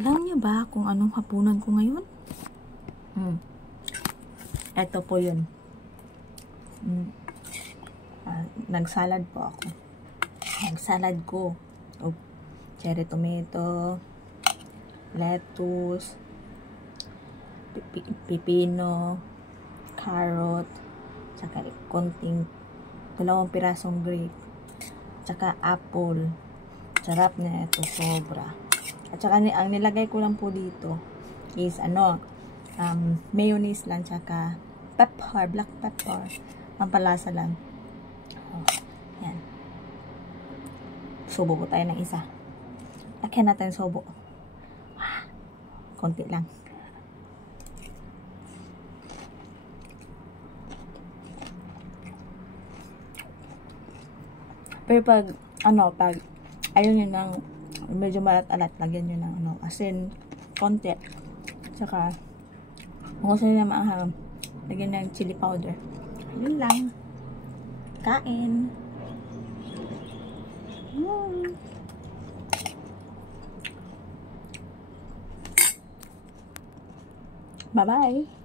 Alam niyo ba kung anong hapunan ko ngayon? Ito po yun. Nagsalad po ako. Nagsalad ko. Cherry tomato, lettuce, pipino, carrot, saka konting 2 pirasong grape, saka apple. Sarap na ito, sobra. At saka ang nilagay ko lang po dito is mayonnaise lang, saka pepper, black pepper. Pampalasa lang. Yan. Subo ko tayo ng isa. Lagyan natin subo. Konti lang. Pero pag ayaw nyo ng medyo malat-alat, lagyan nyo ng asin, konti. Saka, kung gusto nyo na maanghang, lagyan ng chili powder. Yun lang. Kain. Bye-bye.